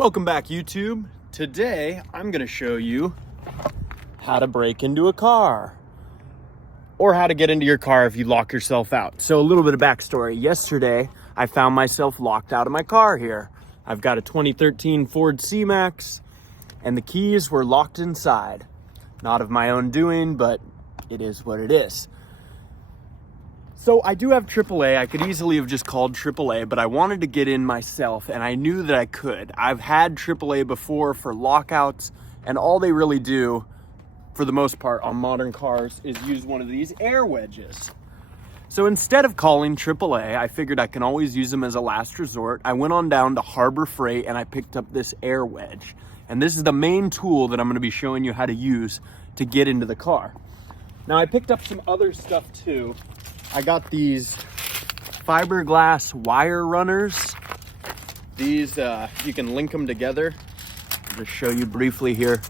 Welcome back, YouTube. Today, I'm gonna show you how to break into a car or how to get into your car if you lock yourself out. So a little bit of backstory. Yesterday, I found myself locked out of my car here. I've got a 2013 Ford C-Max and the keys were locked inside. Not of my own doing, but it is what it is. So I do have AAA. I could easily have just called AAA, but I wanted to get in myself and I knew that I could. I've had AAA before for lockouts, and all they really do, for the most part on modern cars, is use one of these air wedges. So instead of calling AAA, I figured I can always use them as a last resort. I went on down to Harbor Freight and I picked up this air wedge. And this is the main tool that I'm gonna be showing you how to use to get into the car. Now I picked up some other stuff too. I got these fiberglass wire runners. These, you can link them together. I'll just show you briefly here.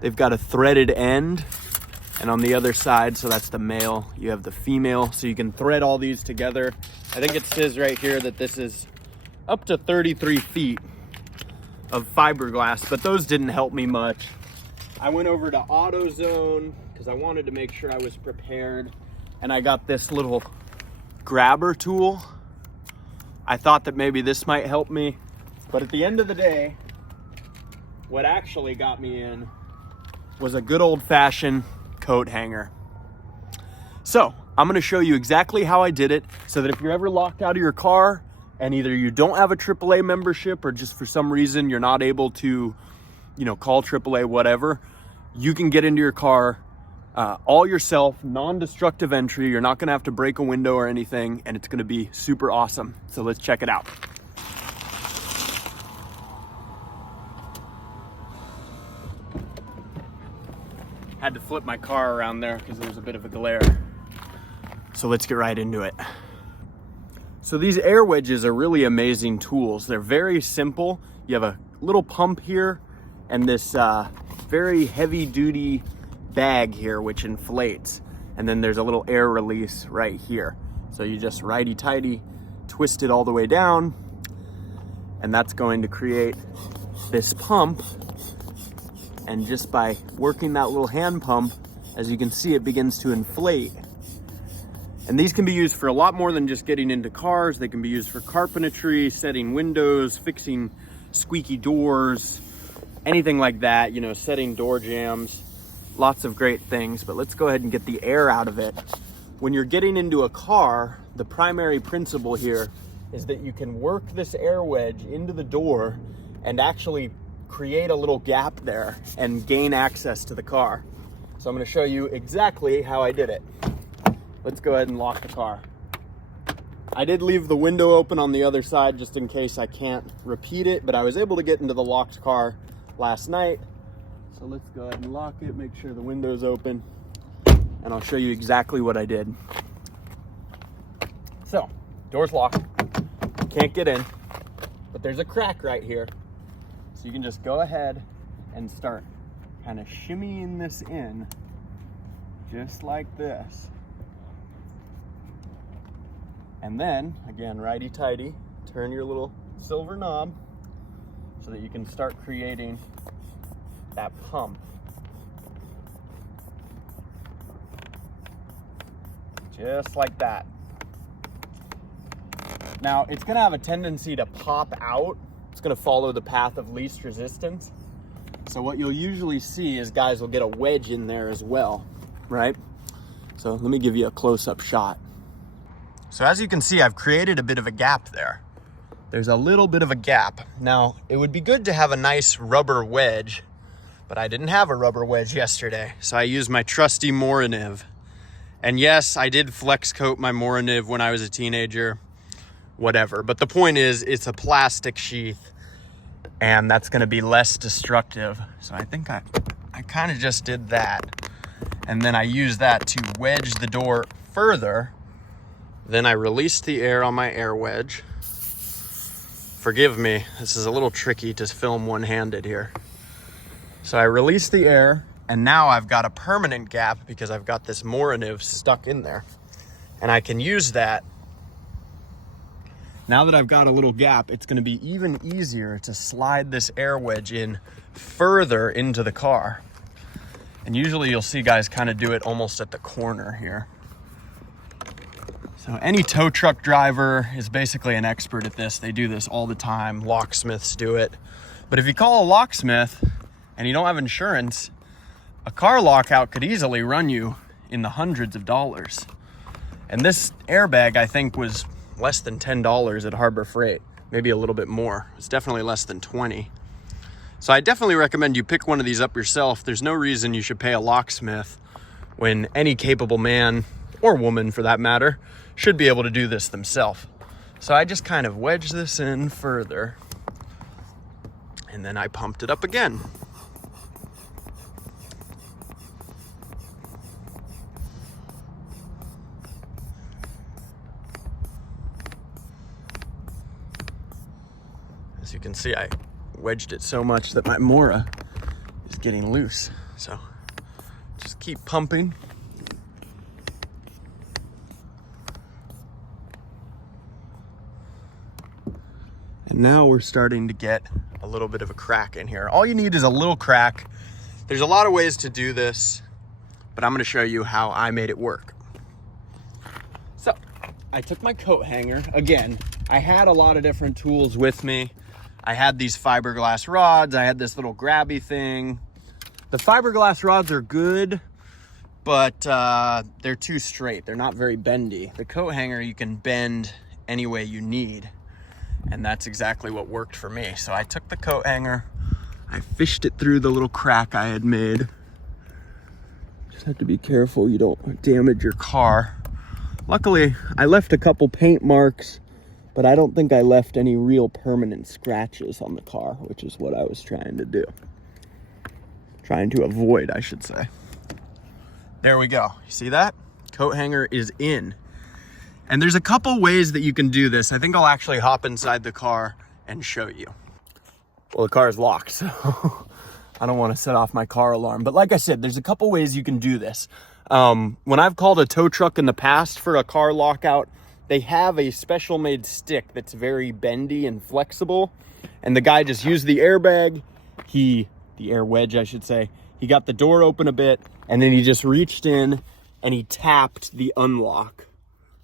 They've got a threaded end, and on the other side, so that's the male, you have the female, so you can thread all these together. I think it says right here that this is up to 33 feet of fiberglass, but those didn't help me much. I went over to AutoZone because I wanted to make sure I was prepared. And I got this little grabber tool. I thought that maybe this might help me, but at the end of the day, what actually got me in was a good old-fashioned coat hanger. So I'm gonna show you exactly how I did it so that if you're ever locked out of your car and either you don't have a AAA membership or just for some reason you're not able to, call AAA, whatever, you can get into your car all yourself, non-destructive entry. You're not gonna have to break a window or anything, and it's gonna be super awesome. So let's check it out. Had to flip my car around there because there was a bit of a glare. So let's get right into it. So these air wedges are really amazing tools. They're very simple. You have a little pump here and this very heavy duty bag here which inflates, and then there's a little air release right here. So you just righty-tighty twist it all the way down, and that's going to create this pump. And just by working that little hand pump, as you can see, it begins to inflate. And these can be used for a lot more than just getting into cars. They can be used for carpentry, setting windows, fixing squeaky doors, anything like that, setting door jambs. Lots of great things, but let's go ahead and get the air out of it. When you're getting into a car, the primary principle here is that you can work this air wedge into the door and actually create a little gap there and gain access to the car. So I'm going to show you exactly how I did it. Let's go ahead and lock the car. I did leave the window open on the other side just in case I can't repeat it, but I was able to get into the locked car last night. So let's go ahead and lock it, make sure the window's open, and I'll show you exactly what I did. So, door's locked, can't get in, but there's a crack right here. So you can just go ahead and start kind of shimmying this in, just like this. And then, again, righty-tighty, turn your little silver knob so that you can start creating that pump. Just like that. Now, it's gonna have a tendency to pop out. It's gonna follow the path of least resistance. So what you'll usually see is guys will get a wedge in there as well, right? So let me give you a close-up shot. So as you can see, I've created a bit of a gap there. There's a little bit of a gap. Now, it would be good to have a nice rubber wedge, but I didn't have a rubber wedge yesterday, so I used my trusty Mora-Niv. And yes, I did flex coat my Mora-Niv when I was a teenager, whatever. But the point is, it's a plastic sheath, and that's gonna be less destructive. So I think I kind of just did that. And then I used that to wedge the door further. Then I released the air on my air wedge. Forgive me, this is a little tricky to film one-handed here. So I released the air, and now I've got a permanent gap because I've got this Mora-Niv stuck in there. And I can use that Now that I've got a little gap, it's gonna be even easier to slide this air wedge in further into the car. And usually you'll see guys kind of do it almost at the corner here. So any tow truck driver is basically an expert at this. They do this all the time. Locksmiths do it. But if you call a locksmith and you don't have insurance, a car lockout could easily run you in the hundreds of dollars. And this airbag, I think, was less than $10 at Harbor Freight, maybe a little bit more. It's definitely less than 20. So I definitely recommend you pick one of these up yourself. There's no reason you should pay a locksmith when any capable man, or woman for that matter, should be able to do this themselves. So I just kind of wedged this in further, and then I pumped it up again. As you can see, I wedged it so much that my Mora is getting loose. So just keep pumping. And now we're starting to get a little bit of a crack in here. All you need is a little crack. There's a lot of ways to do this, but I'm gonna show you how I made it work. So I took my coat hanger. Again, I had a lot of different tools with me. I had these fiberglass rods. I had this little grabby thing. The fiberglass rods are good, but they're too straight. They're not very bendy. The coat hanger, you can bend any way you need. And that's exactly what worked for me. So I took the coat hanger, I fished it through the little crack I had made. Just have to be careful you don't damage your car. Luckily, I left a couple paint marks, but I don't think I left any real permanent scratches on the car, which is what I was trying to do. Trying to avoid, I should say. There we go. You see that? Coat hanger is in. And there's a couple ways that you can do this. I think I'll actually hop inside the car and show you. Well, the car is locked, so I don't want to set off my car alarm. But like I said, there's a couple ways you can do this. When I've called a tow truck in the past for a car lockout, they have a special made stick that's very bendy and flexible. And the guy just used the airbag. The air wedge, I should say. He got the door open a bit, and then he just reached in and he tapped the unlock.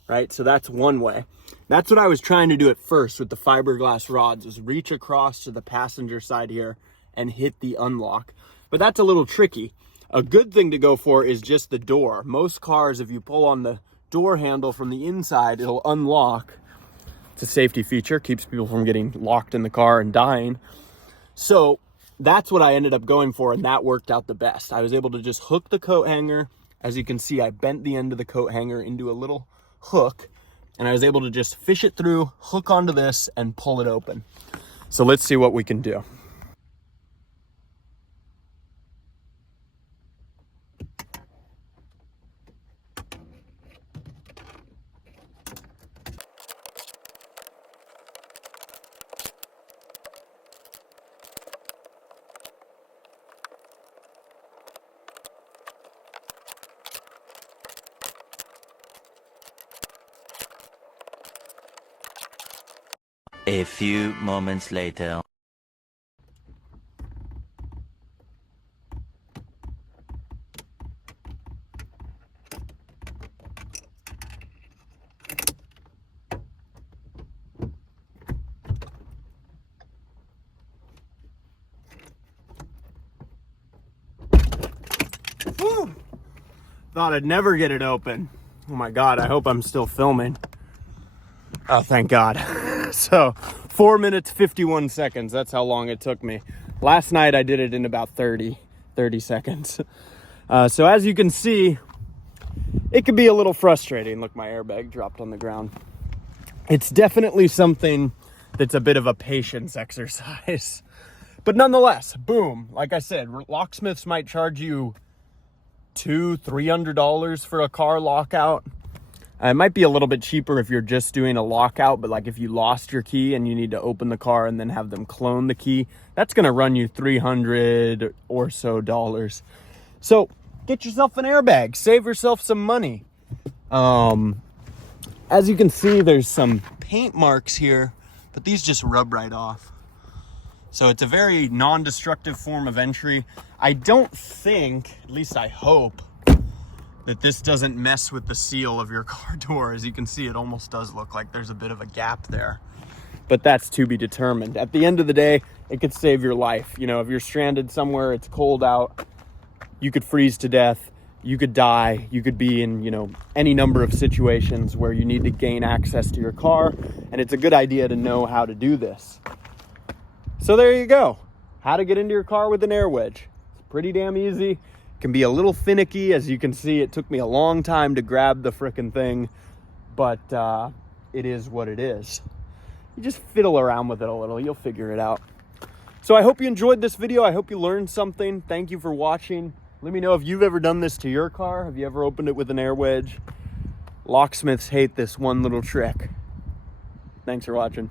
Right, so that's one way. That's what I was trying to do at first with the fiberglass rods, was reach across to the passenger side here and hit the unlock. But that's a little tricky. A good thing to go for is just the door. Most cars, if you pull on the door handle from the inside, it'll unlock. It's a safety feature, keeps people from getting locked in the car and dying. So that's what I ended up going for, and that worked out the best. I was able to just hook the coat hanger. As you can see, I bent the end of the coat hanger into a little hook, and I was able to just fish it through, hook onto this, and pull it open. So let's see what we can do. A few moments later. Woo! Thought I'd never get it open. Oh my God, I hope I'm still filming. Oh, thank God. So 4 minutes, 51 seconds. That's how long it took me. Last night I did it in about 30 seconds. So as you can see, it can be a little frustrating. Look, my airbag dropped on the ground. It's definitely something that's a bit of a patience exercise. But nonetheless, boom. Like I said, locksmiths might charge you $200-$300 for a car lockout. It might be a little bit cheaper if you're just doing a lockout, but like if you lost your key and you need to open the car and then have them clone the key, that's going to run you $300 or so dollars. So get yourself an airbag, save yourself some money. As you can see, there's some paint marks here, but these just rub right off. So it's a very non-destructive form of entry. I don't think, at least I hope, that this doesn't mess with the seal of your car door. As you can see, it almost does look like there's a bit of a gap there. But that's to be determined. At the end of the day, it could save your life. You know, if you're stranded somewhere, it's cold out, you could freeze to death, you could die, you could be in, you know, any number of situations where you need to gain access to your car, and it's a good idea to know how to do this. So there you go. How to get into your car with an air wedge. It's pretty damn easy. It can be a little finicky. As you can see, it took me a long time to grab the frickin' thing, but it is what it is. You just fiddle around with it a little, you'll figure it out. So I hope you enjoyed this video. I hope you learned something. Thank you for watching. Let me know if you've ever done this to your car. Have you ever opened it with an air wedge? Locksmiths hate this one little trick. Thanks for watching.